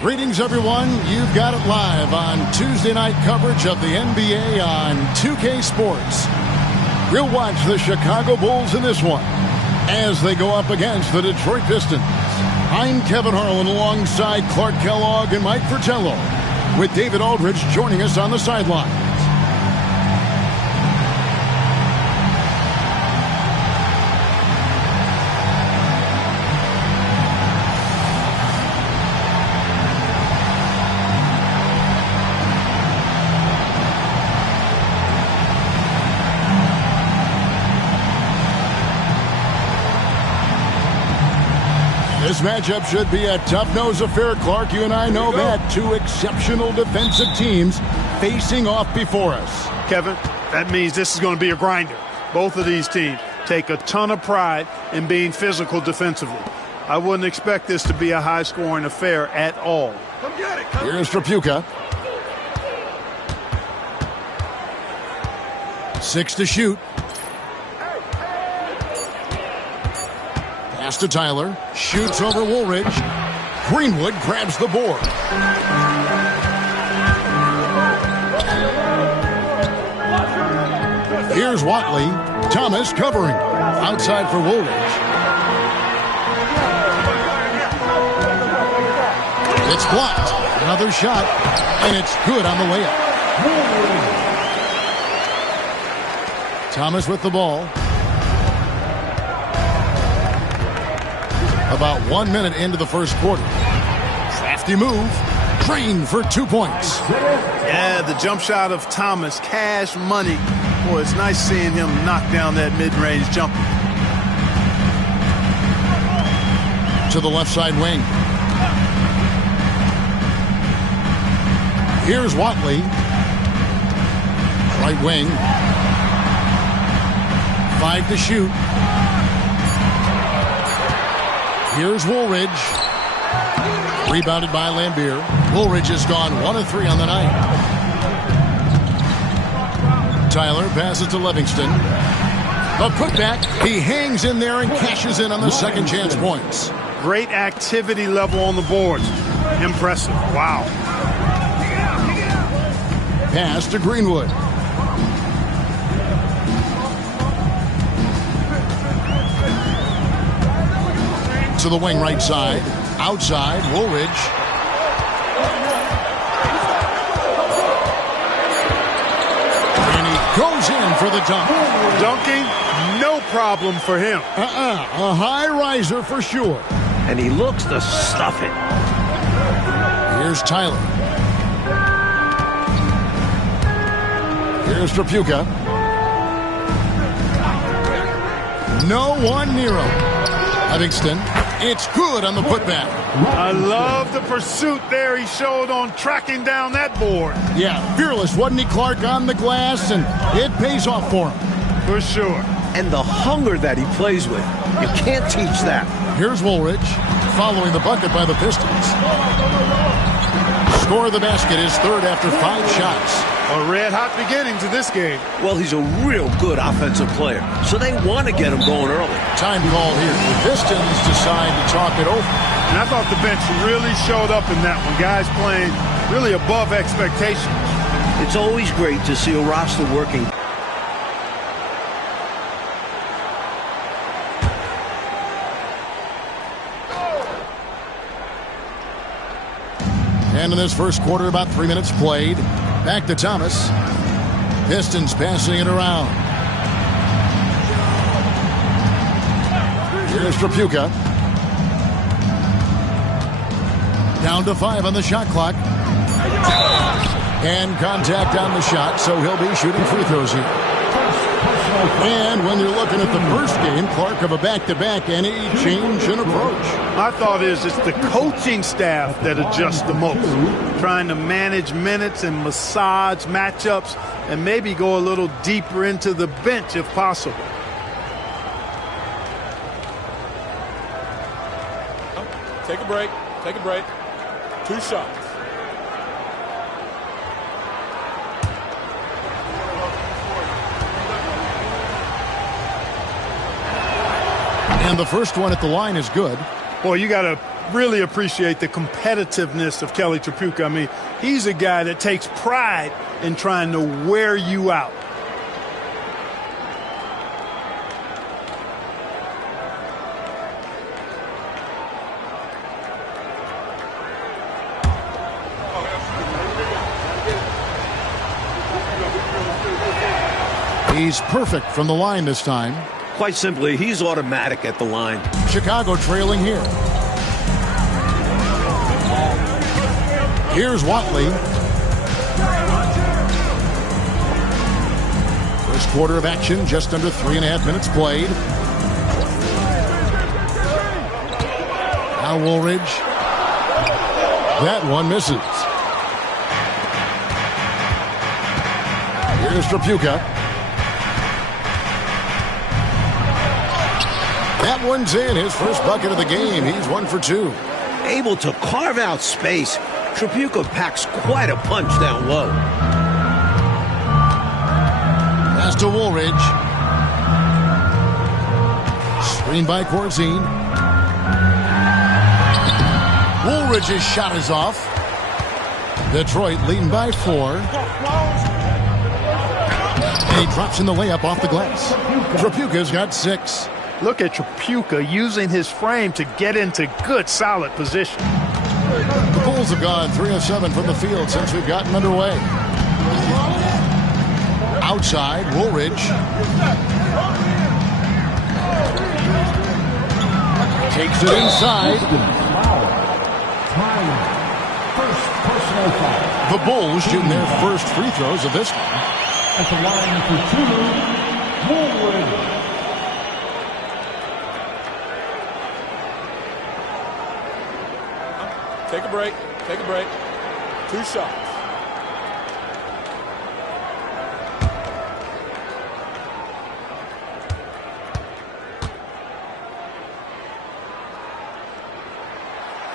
Greetings, everyone. You've got it live on Tuesday night coverage of the NBA on 2K Sports. We'll watch the Chicago Bulls in this one as they go up against the Detroit Pistons. I'm Kevin Harlan alongside Clark Kellogg and Mike Fratello, with David Aldridge joining us on the sideline. This matchup should be a tough-nosed affair, Clark. You and I know that. Two exceptional defensive teams facing off before us. Kevin, that means this is going to be a grinder. Both of these teams take a ton of pride in being physical defensively. I wouldn't expect this to be a high-scoring affair at all. Come get it. Here's Trapuka. 6 to shoot. Pass to Tyler. Shoots over Woolridge. Greenwood grabs the board. Here's Watley. Thomas covering. Outside for Woolridge. It's blocked. Another shot. And it's good on the layup. Thomas with the ball. About 1 minute into the first quarter. Crafty move. Drained for 2 points. Yeah, the jump shot of Thomas. Cash money. Boy, it's nice seeing him knock down that mid-range jumper. To the left side wing. Here's Watley. Right wing. 5 to shoot. Here's Woolridge. Rebounded by Lambier. Woolridge has gone 1 of 3 on the night. Tyler passes to Livingston. A putback. He hangs in there and cashes in on the second chance points. Great activity level on the boards. Impressive. Wow. Pass to Greenwood. To the wing right side. Outside, Woolridge. And he goes in for the dunk. Dunking, no problem for him. A high riser for sure. And he looks to stuff it. Here's Tyler. Here's Trapuka. No one near him. Livingston. It's good on the putback. I love the pursuit there he showed on tracking down that board. Yeah, fearless, wasn't he, Clark, on the glass, and it pays off for him. For sure. And the hunger that he plays with. You can't teach that. Here's Woolridge, following the bucket by the Pistons. Score of the basket is third after 5 shots. A red-hot beginning to this game. Well, he's a real good offensive player, so they want to get him going early. Time call here. The Pistons decide to talk it over. And I thought the bench really showed up in that one. Guys playing really above expectations. It's always great to see a roster working. And in this first quarter, about 3 minutes played. Back to Thomas. Pistons passing it around. Here's Trapuka. Down to 5 on the shot clock. And contact on the shot, so he'll be shooting free throws here. And when you're looking at the first game, Clark, of a back-to-back, any change in approach? My thought is it's the coaching staff that adjusts the most. Trying to manage minutes and massage matchups and maybe go a little deeper into the bench if possible. Take a break. Take a break. 2 shots. And the first one at the line is good. Boy, you got to Really appreciate the competitiveness of Kelly Tripucka. I mean, he's a guy that takes pride in trying to wear you out. He's perfect from the line this time. Quite simply, he's automatic at the line. Chicago trailing here. Here's Watley. First quarter of action, just under 3.5 minutes played. Now Woolridge. That one misses. Here's Tripucka. That one's in. His first bucket of the game. He's 1 for 2. Able to carve out space. Tripucka packs quite a punch down low. Pass to Woolridge. Screen by Corzine. Woolridge's shot is off. Detroit leading by 4. And he drops in the layup off the glass. Tripucka's got 6. Look at Tripucka using his frame to get into good, solid position. The Bulls have gone 3 of 7 from the field since we've gotten underway. Outside, Woolridge. Takes it inside. The Bulls shooting their first free throws of this one. At the line for 2, Woolridge. Take a break. Take a break. 2 shots.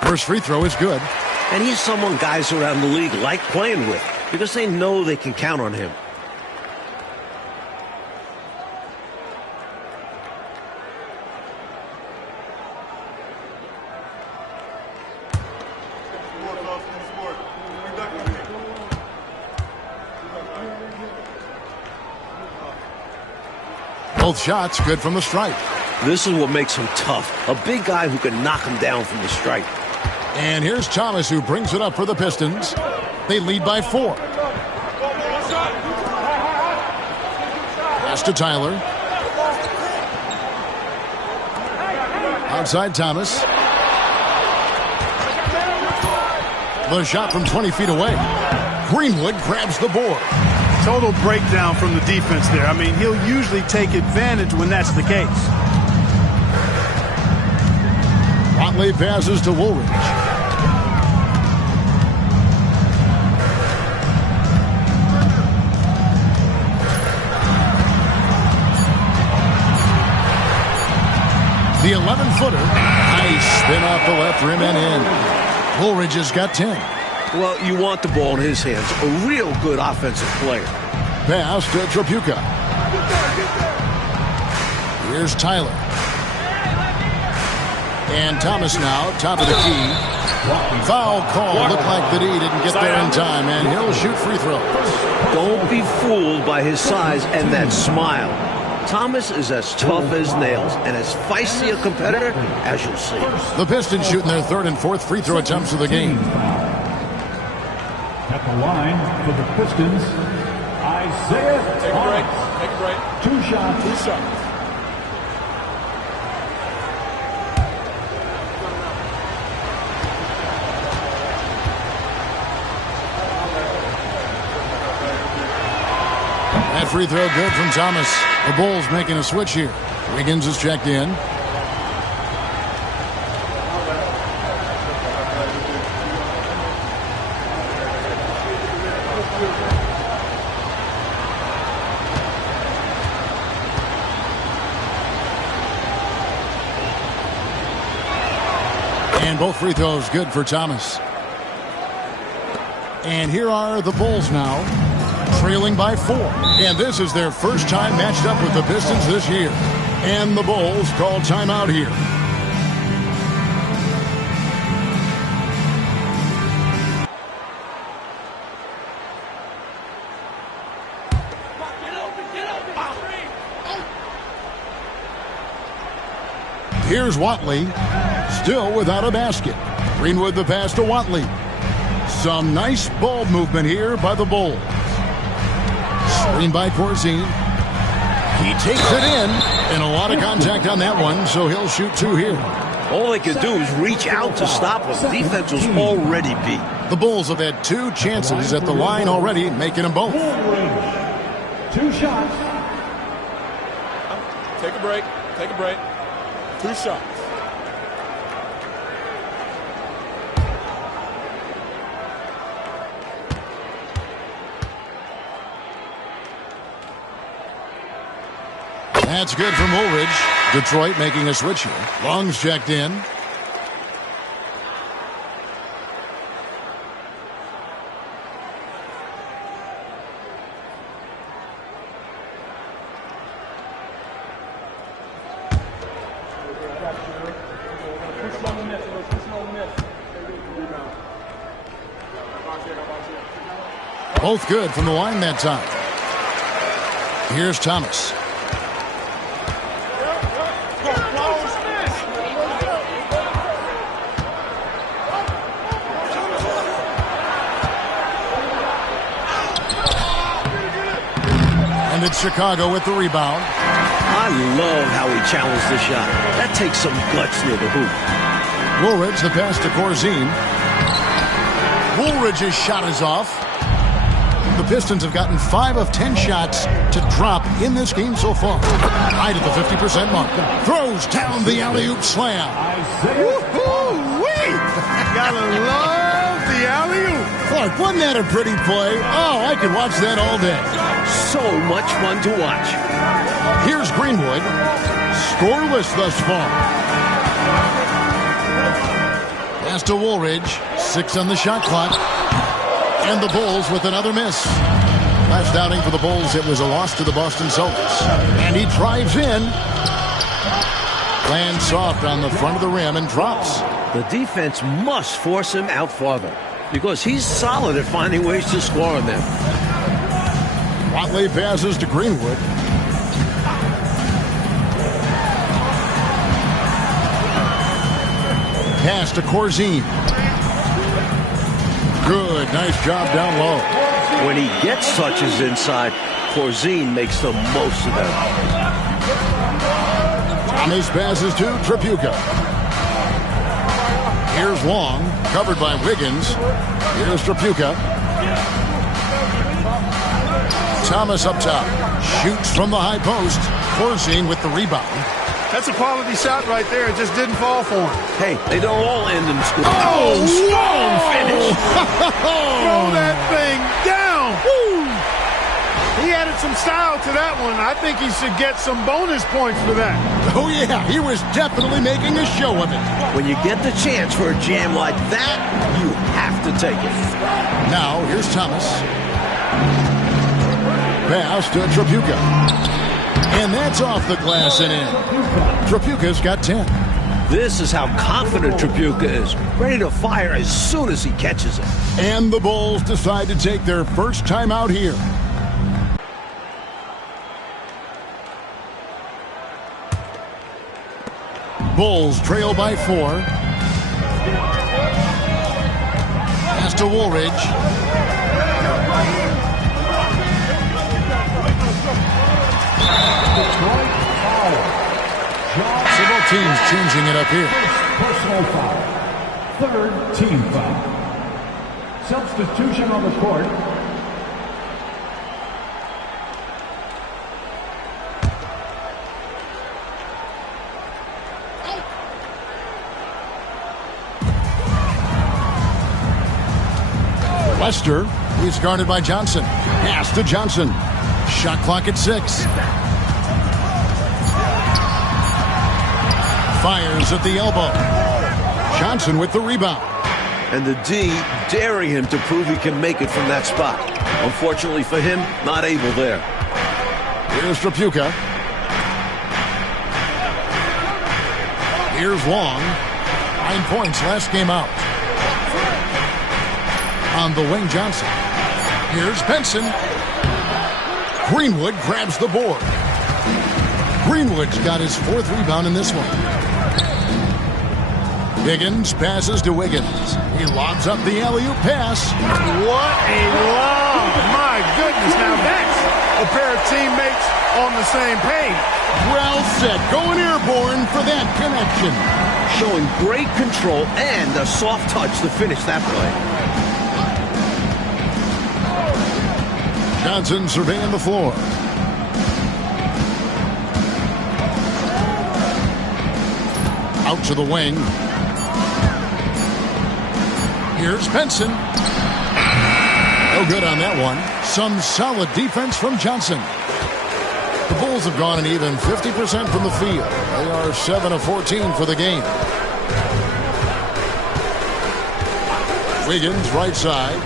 First free throw is good. And he's someone guys around the league like playing with because they know they can count on him. Both shots good from the stripe. This is what makes him tough. A big guy who can knock him down from the stripe. And here's Thomas, who brings it up for the Pistons. They lead by 4. Pass to Tyler. Outside Thomas. The shot from 20 feet away. Greenwood grabs the board. Total breakdown from the defense there. I mean, he'll usually take advantage when that's the case. Watley passes to Woolridge. The 11-footer. Nice spin off the left rim and in. Woolridge has got 10. Well, you want the ball in his hands. A real good offensive player. Pass to Tripucka. Here's Tyler. And Thomas now, top of the key. Foul call. Looked like that he didn't get there in time, and he'll shoot free throws. Don't be fooled by his size and that smile. Thomas is as tough as nails and as feisty a competitor as you'll see. The Pistons shooting their 3rd and 4th free throw attempts of the game. At the line for the Pistons, Isaiah. Take a break. Take a break. 2 shots. 2 shots. That free throw good from Thomas. The Bulls making a switch here. Wiggins is checked in. And both free throws good for Thomas. And here are the Bulls now, trailing by 4. And this is their first time matched up with the Pistons this year. And the Bulls call timeout here. Here's Watley, still without a basket. Greenwood the pass to Watley. Some nice ball movement here by the Bulls. Screen by Corzine. He takes it in, and a lot of contact on that one, so he'll shoot 2 here. All they could do is reach out to stop him. The defense was already beat. The Bulls have had 2 chances at the line already, making them both. 2 shots. Take a break. Take a break. 2 shots. That's good from Woolridge. Detroit making a switch here. Long's checked in. Both good from the line that time. Here's Thomas. And it's Chicago with the rebound. I love how he challenged the shot. That takes some guts near the hoop. Woolridge the pass to Corzine. Woolridge's shot is off. The Pistons have gotten 5 of 10 shots to drop in this game so far. Right at the 50% mark. Throws down the alley-oop slam. Woo-hoo-wee! Gotta love the alley-oop. Clark, wasn't that a pretty play? Oh, I could watch that all day. So much fun to watch. Here's Greenwood. Scoreless thus far. Pass to Woolridge. 6 on the shot clock. And the Bulls with another miss. Last outing for the Bulls, it was a loss to the Boston Celtics. And he drives in. Lands soft on the front of the rim and drops. The defense must force him out farther because he's solid at finding ways to score on them. Watley passes to Greenwood. Pass to Corzine. Good, nice job down low. When he gets touches inside, Corzine makes the most of them. Thomas passes to Tripucka. Here's Long, covered by Wiggins. Here's Tripucka. Thomas up top. Shoots from the high post. Corzine with the rebound. That's a quality shot right there. It just didn't fall for him. Hey, they don't all end in school. Oh, strong finish. Throw that thing down. Woo. He added some style to that one. I think he should get some bonus points for that. Oh, yeah. He was definitely making a show of it. When you get the chance for a jam like that, you have to take it. Now, here's Thomas. Pass to Tripucka. And that's off the glass and in. Tripucka's got 10. This is how confident Tripucka is. Ready to fire as soon as he catches it. And the Bulls decide to take their first time out here. Bulls trail by 4. Pass to Woolridge. Several teams changing it up here. Personal foul. 3rd team foul. Substitution on the court. Lester, he's guarded by Johnson. Pass to Johnson. Shot clock at 6. Fires at the elbow. Johnson with the rebound. And the D daring him to prove he can make it from that spot. Unfortunately for him, not able there. Here's Tripucka. Here's Long. 9 points last game out. On the wing, Johnson. Here's Benson. Greenwood grabs the board. Greenwood's got his 4th rebound in this one. Higgins passes to Wiggins. He lobs up the alley-oop pass. What a lob. My goodness. Now that's a pair of teammates on the same page. Well set. Going airborne for that connection. Showing great control and a soft touch to finish that play. Johnson surveying the floor. Out to the wing. Here's Benson. No good on that one. Some solid defense from Johnson. The Bulls have gone an even 50% from the field. They are 7 of 14 for the game. Wiggins, right side.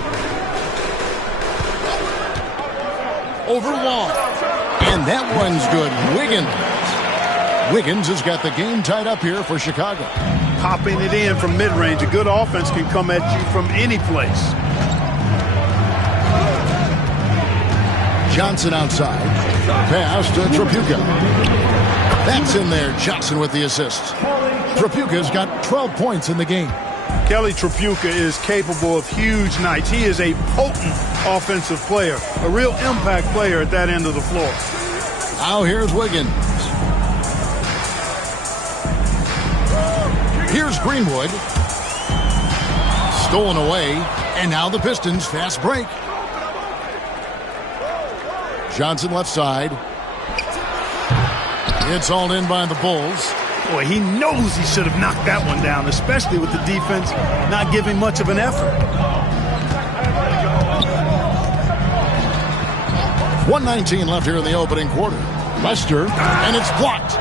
Over Wall. And that one's good. Wiggins has got the game tied up here for Chicago. Popping it in from mid-range. A good offense can come at you from any place. Johnson outside. Pass to Tripucka. That's in there. Johnson with the assist. Tripucka's got 12 points in the game. Kelly Tripucka is capable of huge nights. He is a potent offensive player, a real impact player at that end of the floor. Now here's Wiggins. Here's Greenwood. Stolen away. And now the Pistons fast break. Johnson left side. It's all in by the Bulls. Boy, he knows he should have knocked that one down, especially with the defense not giving much of an effort. 1:19 left here in the opening quarter. Lester, and it's blocked.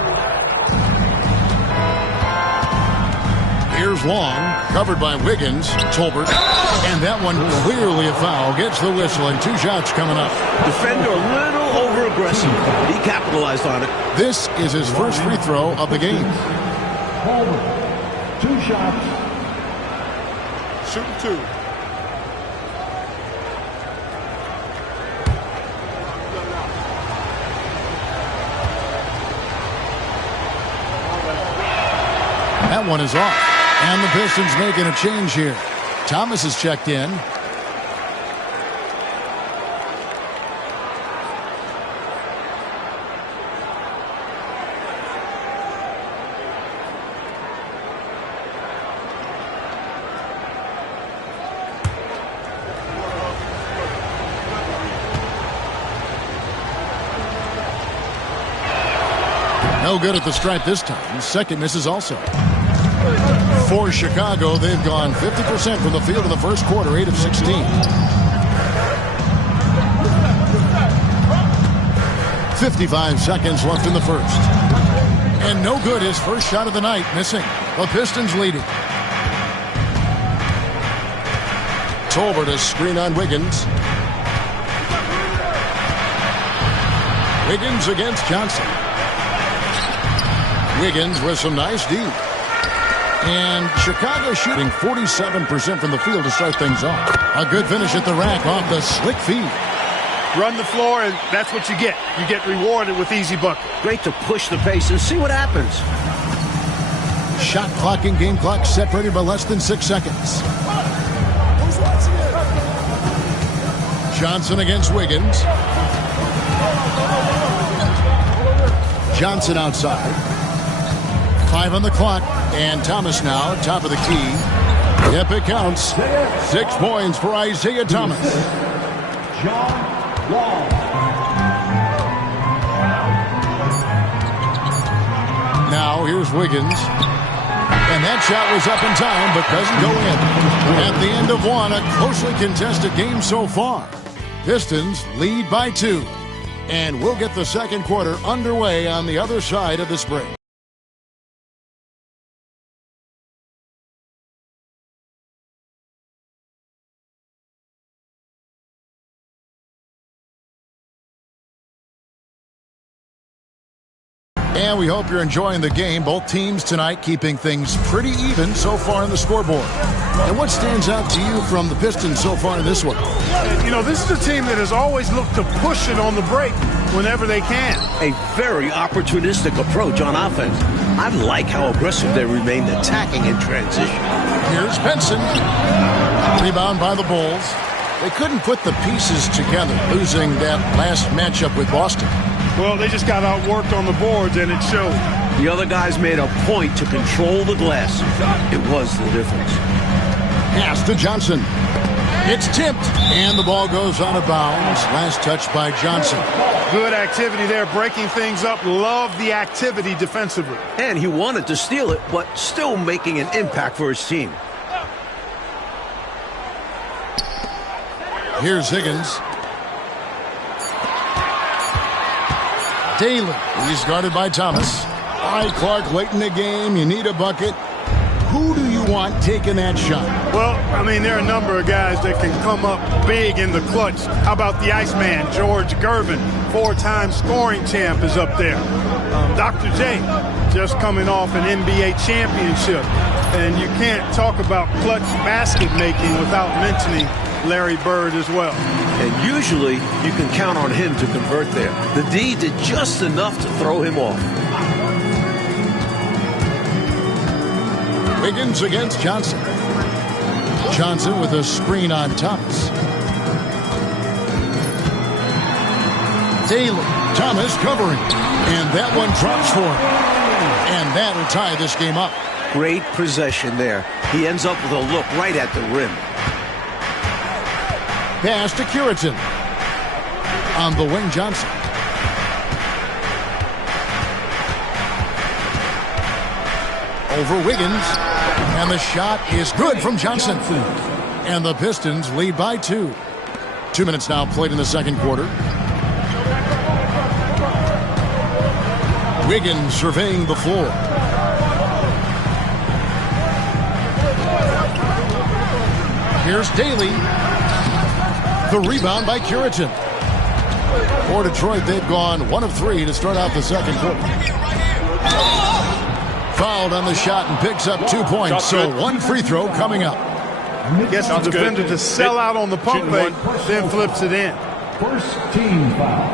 Here's Long, covered by Wiggins, Tolbert, and that one clearly a foul. Gets the whistle, and 2 shots coming up. Defender a little over-aggressive. He capitalized on it. This is his first free throw of the game. Holder, 2 shots. Shooting 2. That one is off. And the Pistons making a change here. Thomas is checked in. No good at the stripe this time. Second misses also. For Chicago, they've gone 50% from the field in the first quarter, 8 of 16. 55 seconds left in the first. And no good, his first shot of the night, missing. The Pistons leading. Tolbert a screen on Wiggins. Wiggins against Johnson. Wiggins with some nice D. And Chicago shooting 47% from the field to start things off. A good finish at the rack off the slick feed. Run the floor, and that's what you get. You get rewarded with easy buckets. Great to push the pace and see what happens. Shot clock and game clock separated by less than 6 seconds. Johnson against Wiggins. Johnson outside. 5 on the clock. And Thomas now, top of the key. Yep, it counts. 6 points for Isaiah Thomas. John Wall. Now, here's Wiggins. And that shot was up in time, but doesn't go in. At the end of one, a closely contested game so far. Pistons lead by 2. And we'll get the second quarter underway on the other side of this break. And we hope you're enjoying the game. Both teams tonight keeping things pretty even so far in the scoreboard. And what stands out to you from the Pistons so far in this one? You know, this is a team that has always looked to push it on the break whenever they can. A very opportunistic approach on offense. I like how aggressive they remained attacking in transition. Here's Benson. Rebound by the Bulls. They couldn't put the pieces together, losing that last matchup with Boston. Well, they just got outworked on the boards, and it showed. The other guys made a point to control the glass. It was the difference. Pass to Johnson. It's tipped, and the ball goes out of bounds. Last touch by Johnson. Good activity there, breaking things up. Love the activity defensively. And he wanted to steal it, but still making an impact for his team. Here's Higgins. Daly. He's guarded by Thomas. All right, Clark, late in the game, you need a bucket. Who do you want taking that shot? Well, I mean, there are a number of guys that can come up big in the clutch. How about the Iceman, George Gervin, 4-time scoring champ, is up there. Dr. J, just coming off an NBA championship. And you can't talk about clutch basket making without mentioning Larry Bird as well. And usually you can count on him to convert there. The D did just enough to throw him off. Wiggins against Johnson. Johnson with a screen on Thomas. Daly. Thomas covering. And that one drops for him. And that'll tie this game up. Great possession there. He ends up with a look right at the rim. Pass to Curitin. On the wing, Johnson. Over Wiggins. And the shot is good from Johnson. And the Pistons lead by 2. 2 minutes now played in the second quarter. Wiggins surveying the floor. Here's Daly. The rebound by Curitin. For Detroit, they've gone 1 of 3 to start out the second quarter. Fouled on the shot and picks up 2 points. So one free throw coming up. Gets the defender to sell out on the pump fake, then flips it in. First team foul.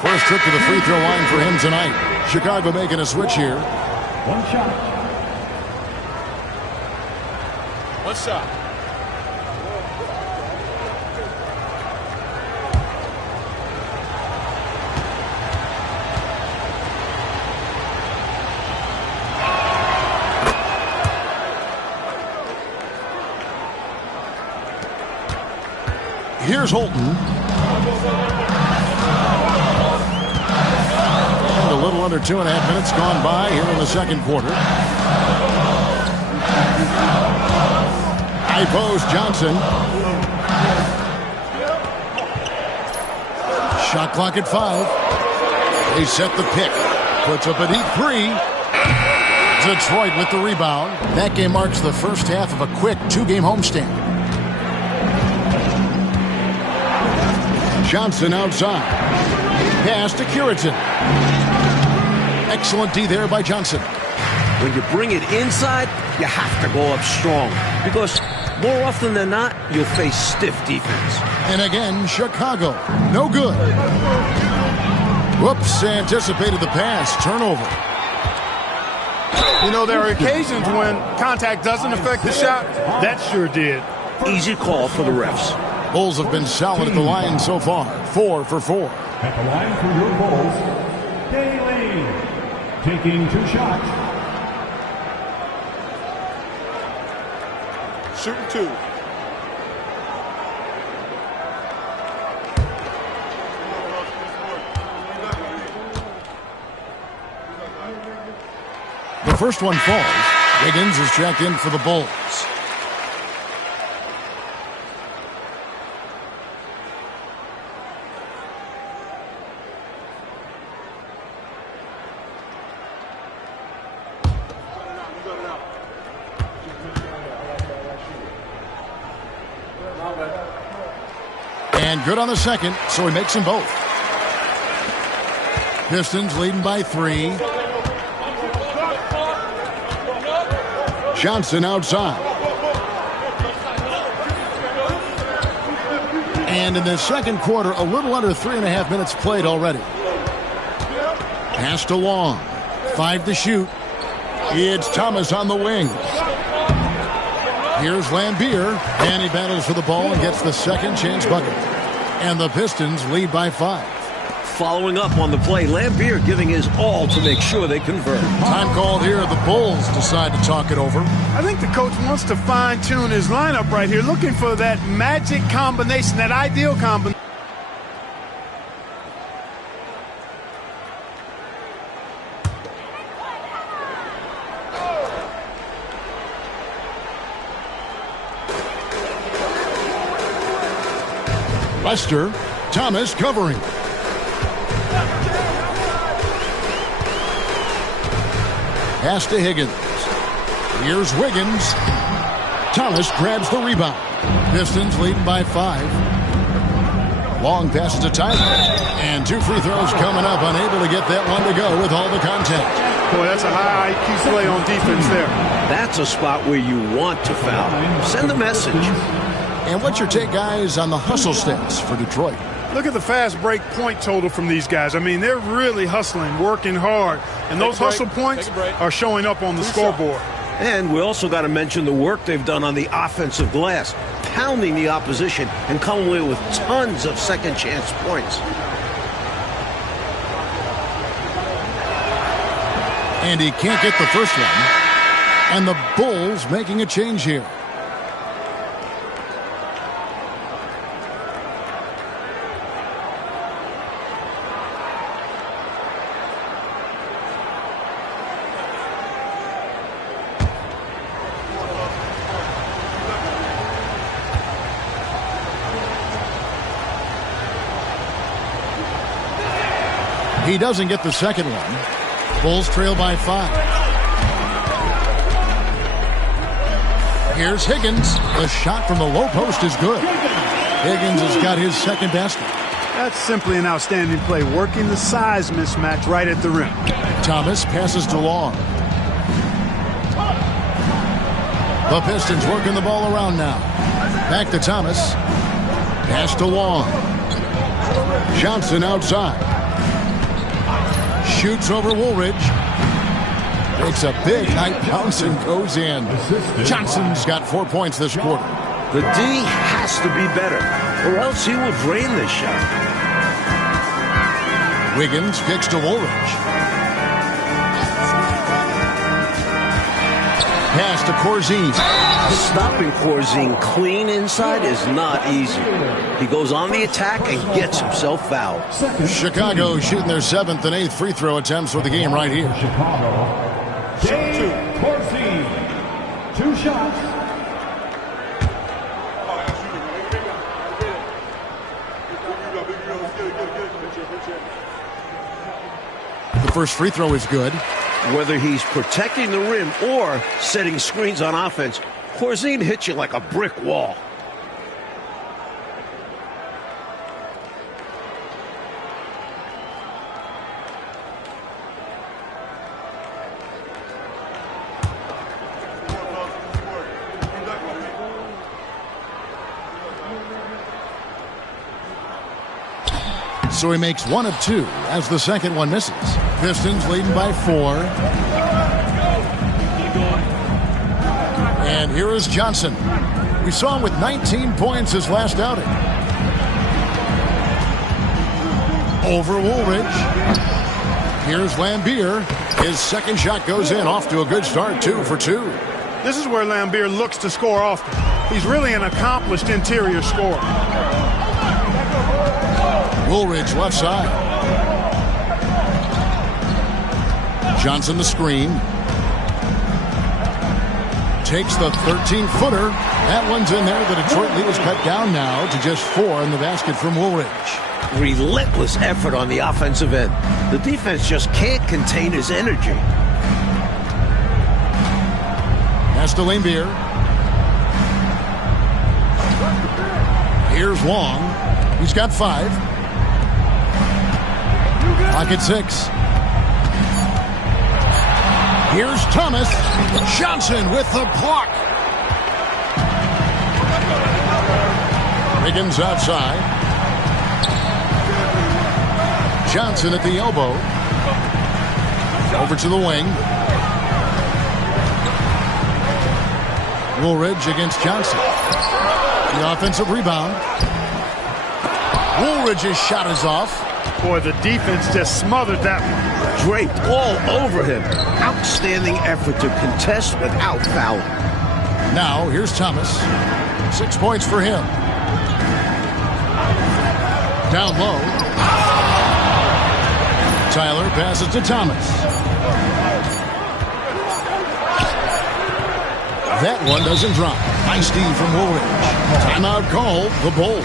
First trip to the free throw line for him tonight. Chicago making a switch here. One shot. One shot. Here's Holton. And a little under 2.5 minutes gone by here in the second quarter. High post, Johnson. Shot clock at 5. They set the pick. Puts up a deep 3. Detroit with the rebound. That game marks the first half of a quick 2-game homestand. Johnson outside. Pass to Curitin. Excellent D there by Johnson. When you bring it inside, you have to go up strong. Because more often than not, you'll face stiff defense. And again, Chicago. No good. Whoops, anticipated the pass. Turnover. You know, there are occasions when contact doesn't affect the shot. That sure did. Easy call for the refs. Bulls have been solid at the line so far. 4 for 4. At the line for your Bulls, Daly taking 2 shots. Shooting 2. The first one falls. Wiggins is checked in for the Bulls. And good on the second, so he makes them both. Pistons leading by 3. Johnson outside. And in the second quarter, a little under 3.5 minutes played already. Pass to Long. 5 to shoot. It's Thomas on the wing. Here's Lambier, and he battles for the ball and gets the second chance bucket. And the Pistons lead by 5. Following up on the play, Lambier giving his all to make sure they convert. Time called here. The Bulls decide to talk it over. I think the coach wants to fine-tune his lineup right here, looking for that magic combination, that ideal combination. Lester, Thomas covering. Pass to Higgins. Here's Wiggins. Thomas grabs the rebound. Pistons leading by 5. Long passes to Tyler. And 2 free throws coming up. Unable to get that one to go with all the contact. Boy, that's a high IQ play on defense there. That's a spot where you want to foul. Send a message. And what's your take, guys, on the hustle stats for Detroit? Look at the fast break point total from these guys. I mean, they're really hustling, working hard. And those hustle points are showing up on the scoreboard. And we also got to mention the work they've done on the offensive glass, pounding the opposition and coming away with tons of second chance points. And he can't get the first one. And the Bulls making a change here. He doesn't get the second one. Bulls trail by 5. Here's Higgins. The shot from the low post is good. Higgins has got his second basket. That's simply an outstanding play, working the size mismatch right at the rim. Thomas passes to Long. The Pistons working the ball around now. Back to Thomas. Pass to Long. Johnson outside. Shoots over Woolridge. Makes a big height bounce and goes in. Johnson's got 4 points this quarter. The D has to be better, or else he will drain this shot. Wiggins kicks to Woolridge. Pass to Corzine. Stopping Corzine clean inside is not easy. He goes on the attack and gets himself fouled. Chicago shooting their 7th and 8th free throw attempts for the game right here. Chicago. Corzine. 2 shots. The first free throw is good. Whether he's protecting the rim or setting screens on offense, Corzine hits you like a brick wall. So he makes 1 of 2 as the second one misses. Pistons leading by 4. And here is Johnson. We saw him with 19 points his last outing. Over Woolridge. Here's Lambier. His second shot goes in, off to a good start, 2 for 2. This is where Lambier looks to score often. He's really an accomplished interior scorer. Woolridge left side. Johnson the screen. Takes the 13-footer. That one's in there. The Detroit lead is cut down now to just 4 in the basket from Woolridge. Relentless effort on the offensive end. The defense just can't contain his energy. Pass to Lambier. Here's Long. He's got 5. Clock at 6. Here's Thomas. Johnson with the block. Wiggins outside. Johnson at the elbow. Over to the wing. Woolridge against Johnson. The offensive rebound. Woolridge's shot is off. Boy, the defense just smothered that one. Draped all over him. Outstanding effort to contest without fouling. Now, here's Thomas. 6 points for him. Down low. Tyler passes to Thomas. That one doesn't drop. Nice D from Woolridge. Timeout call, the Bulls.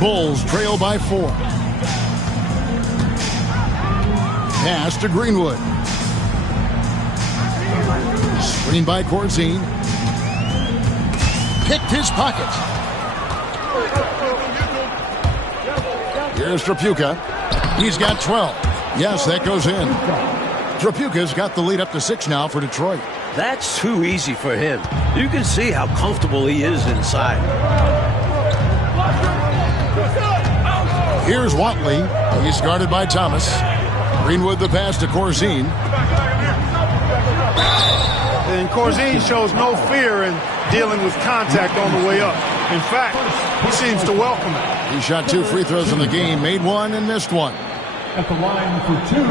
Bulls trail by 4. Pass to Greenwood. Screen by Corzine. Picked his pocket. Here's Trapuka. He's got 12. Yes, that goes in. Trapuka's got the lead up to 6 now for Detroit. That's too easy for him. You can see how comfortable he is inside. Here's Watley. He's guarded by Thomas. Greenwood the pass to Corzine. And Corzine shows no fear in dealing with contact on the way up. In fact, he seems to welcome it. He shot 2 free throws in the game, made 1 and missed 1. At the line for 2,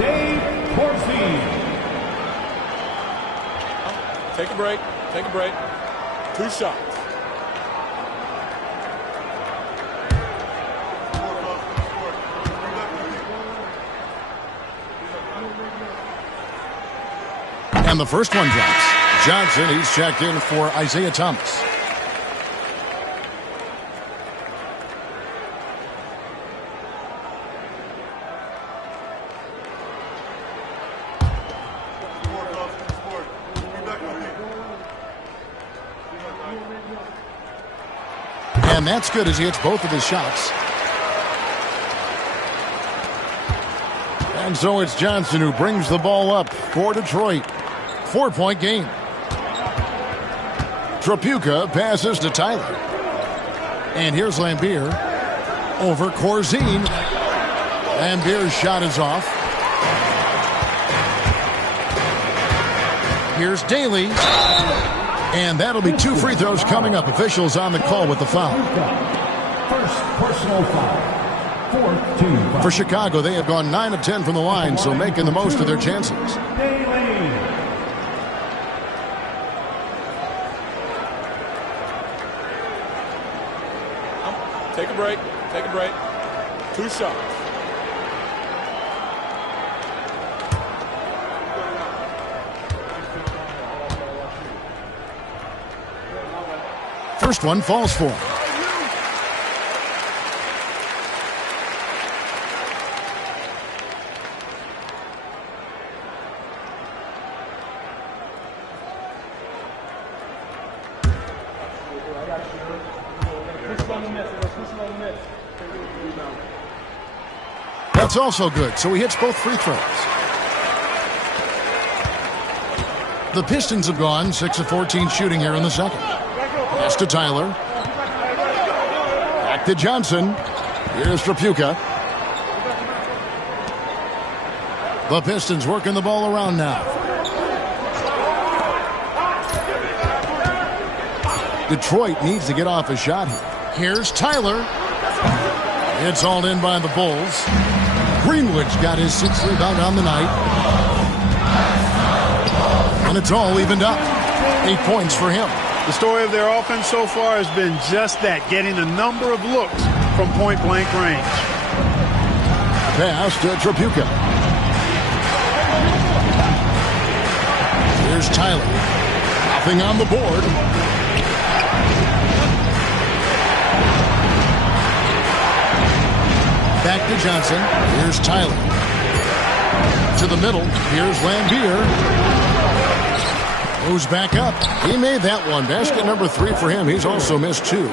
Dave Corzine. Take a break. Take a break. 2 shots. And the first one drops. Johnson, he's checked in for Isaiah Thomas. And that's good as he hits both of his shots. And so it's Johnson who brings the ball up for Detroit. 4-point game. Trapuka passes to Tyler. And here's Lambier over Corzine. Lambier's shot is off. Here's Daly. And that'll be 2 free throws coming up. Officials on the call with the foul. First personal foul. 4th team foul. For Chicago, they have gone 9 of 10 from the line, so making the most of their chances. Take a break. Take a break. 2 shots. First one falls for him. That's also good, so he hits both free throws. The Pistons have gone 6 of 14 shooting here in the second. Pass to Tyler. Back to Johnson. Here's Trapuka. The Pistons working the ball around now. Detroit needs to get off a shot here. Here's Tyler. It's all in by the Bulls. Greenwood's got his 6th rebound on the night. And it's all evened up. 8 points for him. The story of their offense so far has been just that, getting a number of looks from point-blank range. Pass to Trapuka. Here's Tyler. Nothing on the board. Back to Johnson. Here's Tyler. To the middle. Here's Lambier. Moves back up. He made that one. Basket number 3 for him. He's also missed 2.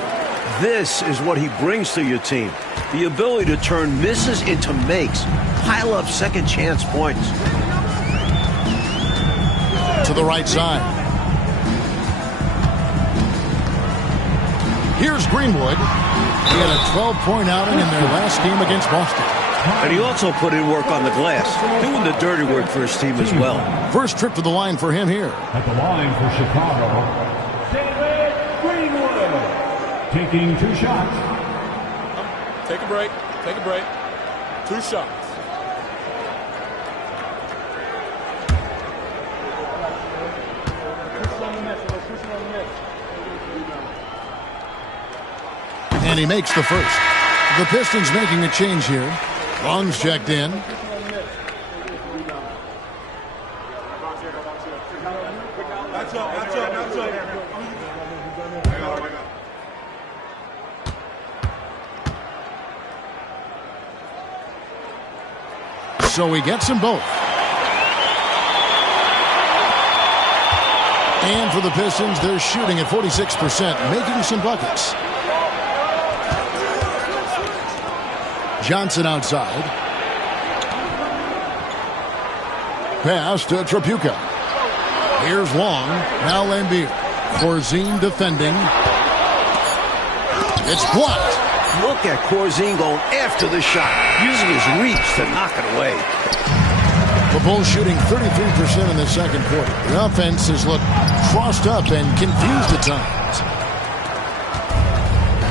This is what he brings to your team. The ability to turn misses into makes. Pile up second chance points. To the right side. Here's Greenwood. He had a 12-point outing in their last game against Boston. And he also put in work on the glass, doing the dirty work for his team as well. First trip to the line for him here. At the line for Chicago, David Greenwood. Taking 2 shots. Take a break. Take a break. 2 shots. And he makes the first. The Pistons making a change here. Long's checked in. So he gets them both. And for the Pistons, they're shooting at 46%, making some buckets. Johnson outside. Pass to Tripucka. Here's Long. Now Lambier. Corzine defending. It's blocked. Look at Corzine going after the shot, using his reach to knock it away. The Bulls shooting 33% in the second quarter. The offense has looked crossed up and confused at times.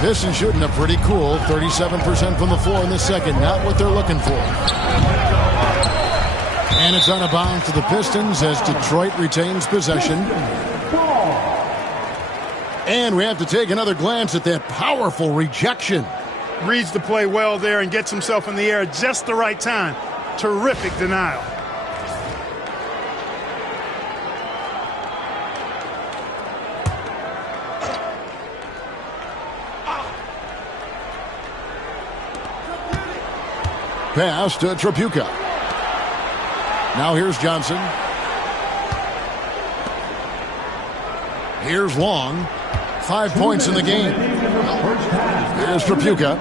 Pistons shooting a pretty cool 37% from the floor in the second. Not what they're looking for. And it's out of bounds to the Pistons as Detroit retains possession. And we have to take another glance at that powerful rejection. Reads the play well there and gets himself in the air at just the right time. Terrific denial. Pass to Tripucka. Now here's Johnson. Here's Long. 5 points in the game. Here's Tripucka.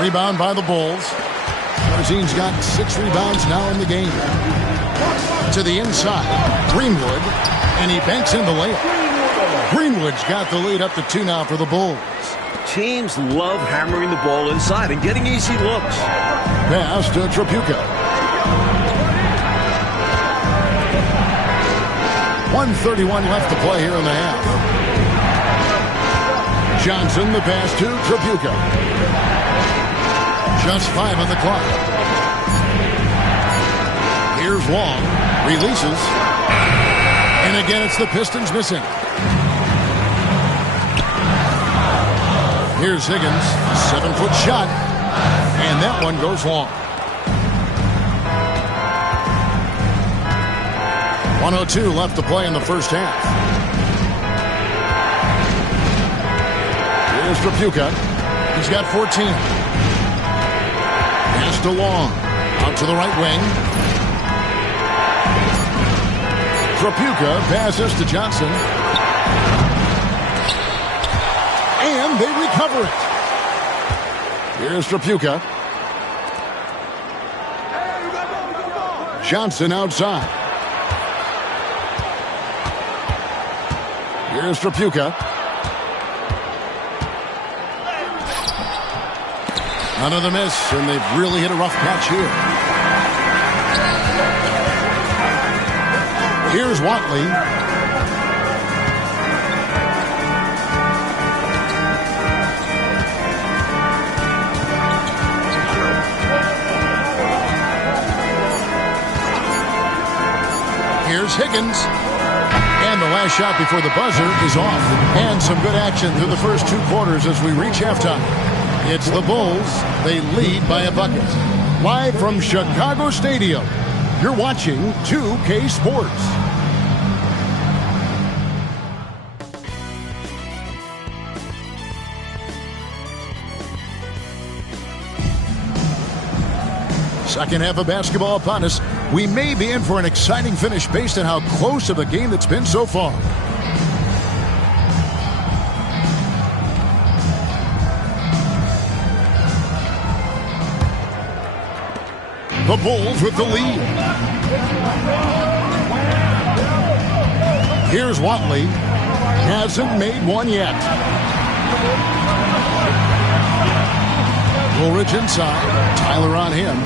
Rebound by the Bulls. Corzine's got 6 rebounds now in the game. To the inside. Greenwood. And he banks in the layup. Greenwood's got the lead up to 2 now for the Bulls. Teams love hammering the ball inside and getting easy looks. Pass to Tripucka. 1:31 left to play here in the half. Johnson, the pass to Tripucka. Just 5 on the clock. Here's Long. Releases. And again, it's the Pistons missing. Here's Higgins, 7-foot shot, and that one goes long. 1:02 left to play in the first half. Here's Tripucka. He's got 14. Pass to Long, out to the right wing. Tripucka passes to Johnson. And they recover it. Here's Tripucka. Johnson outside. Here's Tripucka. Another miss, and they've really hit a rough patch here. Here's Watley. Here's Higgins. And the last shot before the buzzer is off. And some good action through the first 2 quarters as we reach halftime. It's the Bulls. They lead by a bucket. Live from Chicago Stadium, you're watching 2K Sports. Second half of basketball upon us. We may be in for an exciting finish based on how close of a game that's been so far. The Bulls with the lead. Here's Watley. Hasn't made one yet. Woolridge inside. Tyler on him.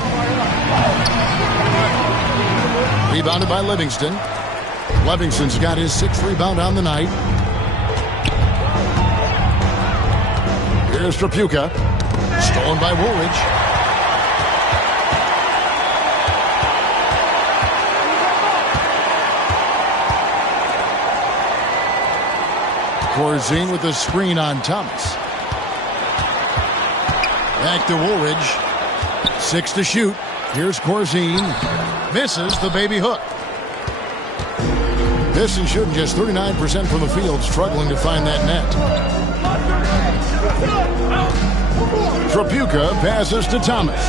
Rebounded by Livingston. Livingston's got his 6th rebound on the night. Here's Trapuka. Stolen by Woolridge. Corzine with the screen on Thomas. Back to Woolridge. 6 to shoot. Here's Corzine. Misses the baby hook. Pistons shooting just 39% from the field, struggling to find that net. Trapuka passes to Thomas.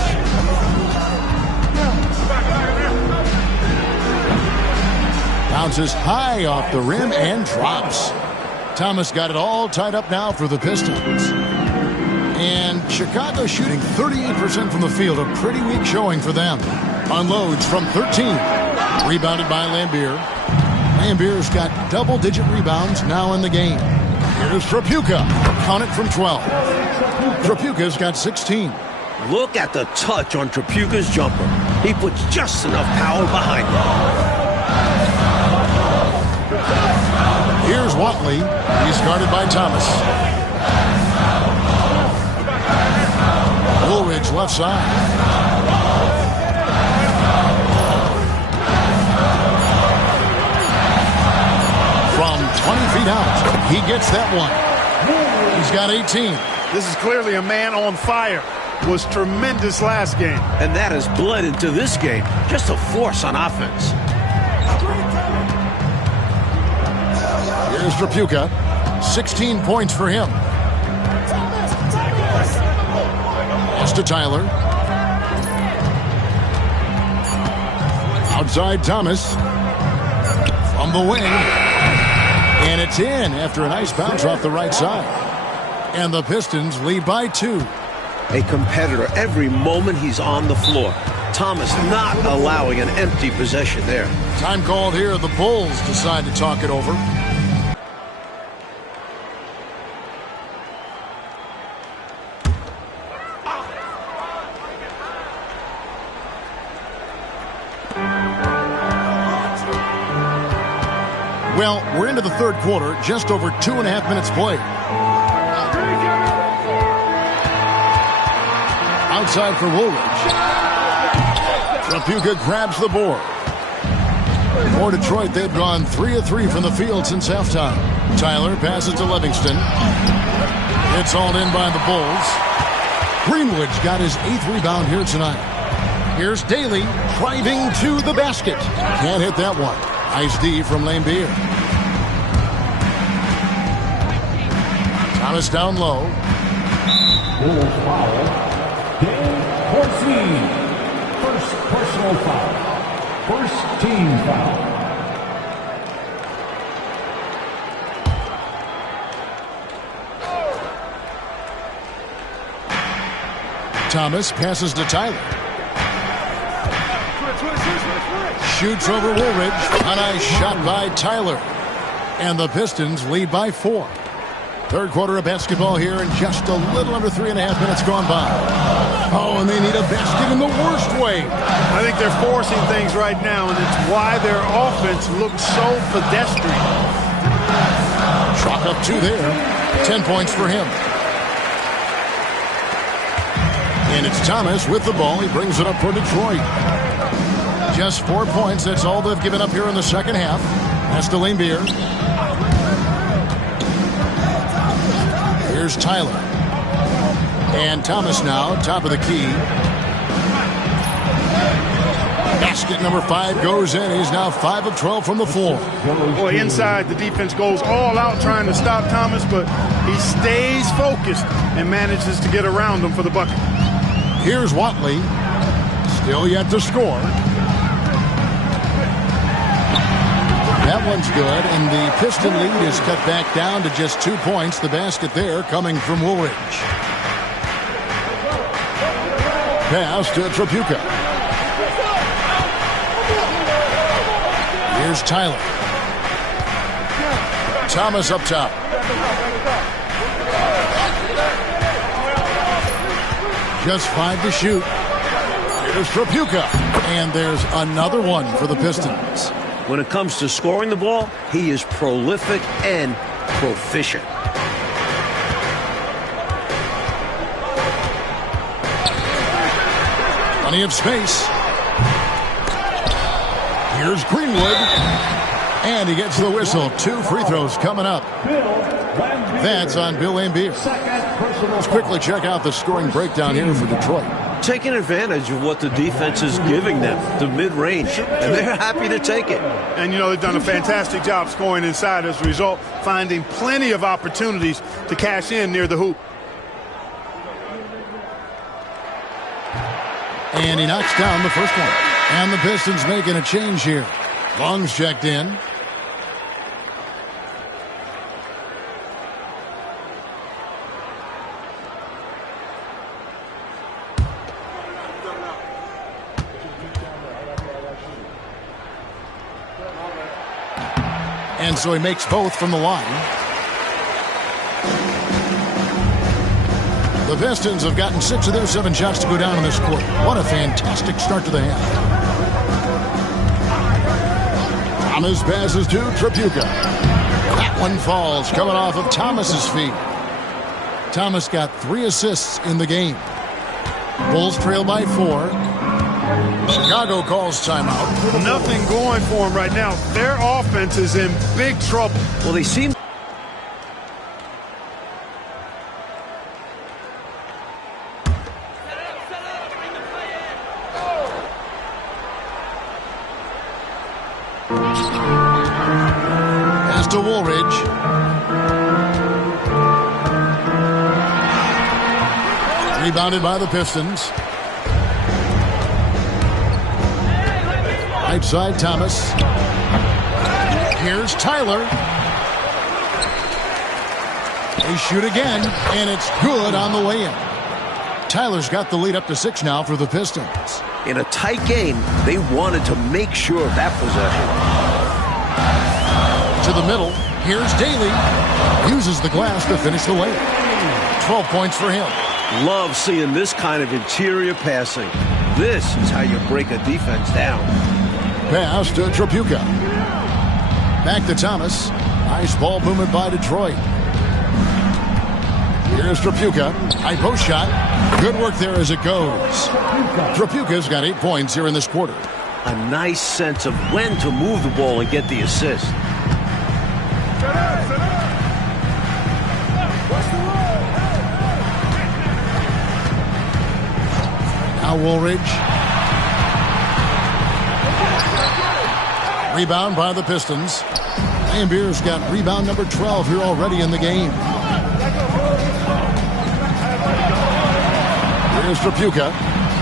Bounces high off the rim and drops. Thomas got it all tied up now for the Pistons. And Chicago shooting 38% from the field, a pretty weak showing for them. Unloads from 13. Rebounded by Lambier. Lambier's got double-digit rebounds now in the game. Here's Trapuka. Count it from 12. Trapuka's got 16. Look at the touch on Trapuka's jumper. He puts just enough power behind it. Here's Watley. He's guarded by Thomas. Woolridge left side. From 20 feet out, he gets that one. He's got 18. This is clearly a man on fire. Was tremendous last game. And that has bled into this game. Just a force on offense. Here's Trapuka. 16 points for him. Pass to Tyler. Outside Thomas. From the wing. And it's in after a nice bounce off the right side. And the Pistons lead by 2. A competitor every moment he's on the floor. Thomas not allowing an empty possession there. Time called here. The Bulls decide to talk it over. Well, we're into the third quarter, just over 2.5 minutes played. Outside for Woolridge. Trapuka grabs the board. For Detroit, they've gone 3 of 3 from the field since halftime. Tyler passes to Livingston. It's hauled in by the Bulls. Greenwood's got his 8th rebound here tonight. Here's Daly driving to the basket. Can't hit that one. Nice D from Lambier. Thomas down low. Bulls foul. Dave Corzine. First personal foul. First team foul. Thomas passes to Tyler. Shoots over Woolridge. A nice shot by Tyler. And the Pistons lead by 4. Third quarter of basketball here and just a little under 3.5 minutes gone by. Oh, and they need a basket in the worst way. I think they're forcing things right now, and it's why their offense looks so pedestrian. Chalk up 2 there. 10 points for him. And it's Thomas with the ball. He brings it up for Detroit. Just 4 points. That's all they've given up here in the second half. That's to Lambier. Here's Tyler. And Thomas now, top of the key. Basket number 5 goes in. He's now 5 of 12 from the floor. Boy, inside, the defense goes all out trying to stop Thomas, but he stays focused and manages to get around him for the bucket. Here's Watley. Still yet to score. That one's good, and the Piston lead is cut back down to just 2 points. The basket there coming from Woolridge. Pass to Tripucka. Here's Tyler. Thomas up top. Just 5 to shoot. Here's Tripucka. And there's another one for the Pistons. When it comes to scoring the ball, he is prolific and proficient. Plenty of space. Here's Greenwood. And he gets the whistle. 2 free throws coming up. That's on Bill Laimbeer. Let's quickly check out the scoring breakdown here for Detroit. Taking advantage of what the defense is giving them, the mid-range, and they're happy to take it. And, you know, they've done a fantastic job scoring inside as a result, finding plenty of opportunities to cash in near the hoop. And he knocks down the first one. And the Pistons making a change here. Long's checked in. And so he makes both from the line. The Pistons have gotten 6 of their 7 shots to go down in this quarter. What a fantastic start to the half. Thomas passes to Tripucka. That one falls, coming off of Thomas's feet. Thomas got 3 assists in the game. Bulls trail by 4. Chicago calls timeout. Nothing going for them right now. Their offense is in big trouble. Well, they seem... Pass to Woolridge. Rebounded by the Pistons. Right side, Thomas. Here's Tyler. They shoot again, and it's good on the way in. Tyler's got the lead up to 6 now for the Pistons. In a tight game, they wanted to make sure of that possession. To the middle, here's Daly. Uses the glass to finish the layup. 12 points for him. Love seeing this kind of interior passing. This is how you break a defense down. Pass to Tripucka. Back to Thomas. Nice ball movement by Detroit. Here's Tripucka. High post shot. Good work there as it goes. Tripucka's got 8 points here in this quarter. A nice sense of when to move the ball and get the assist. Now Woolridge. Rebound by the Pistons. Laimbeer's got rebound number 12 here already in the game. Here's Tripucka.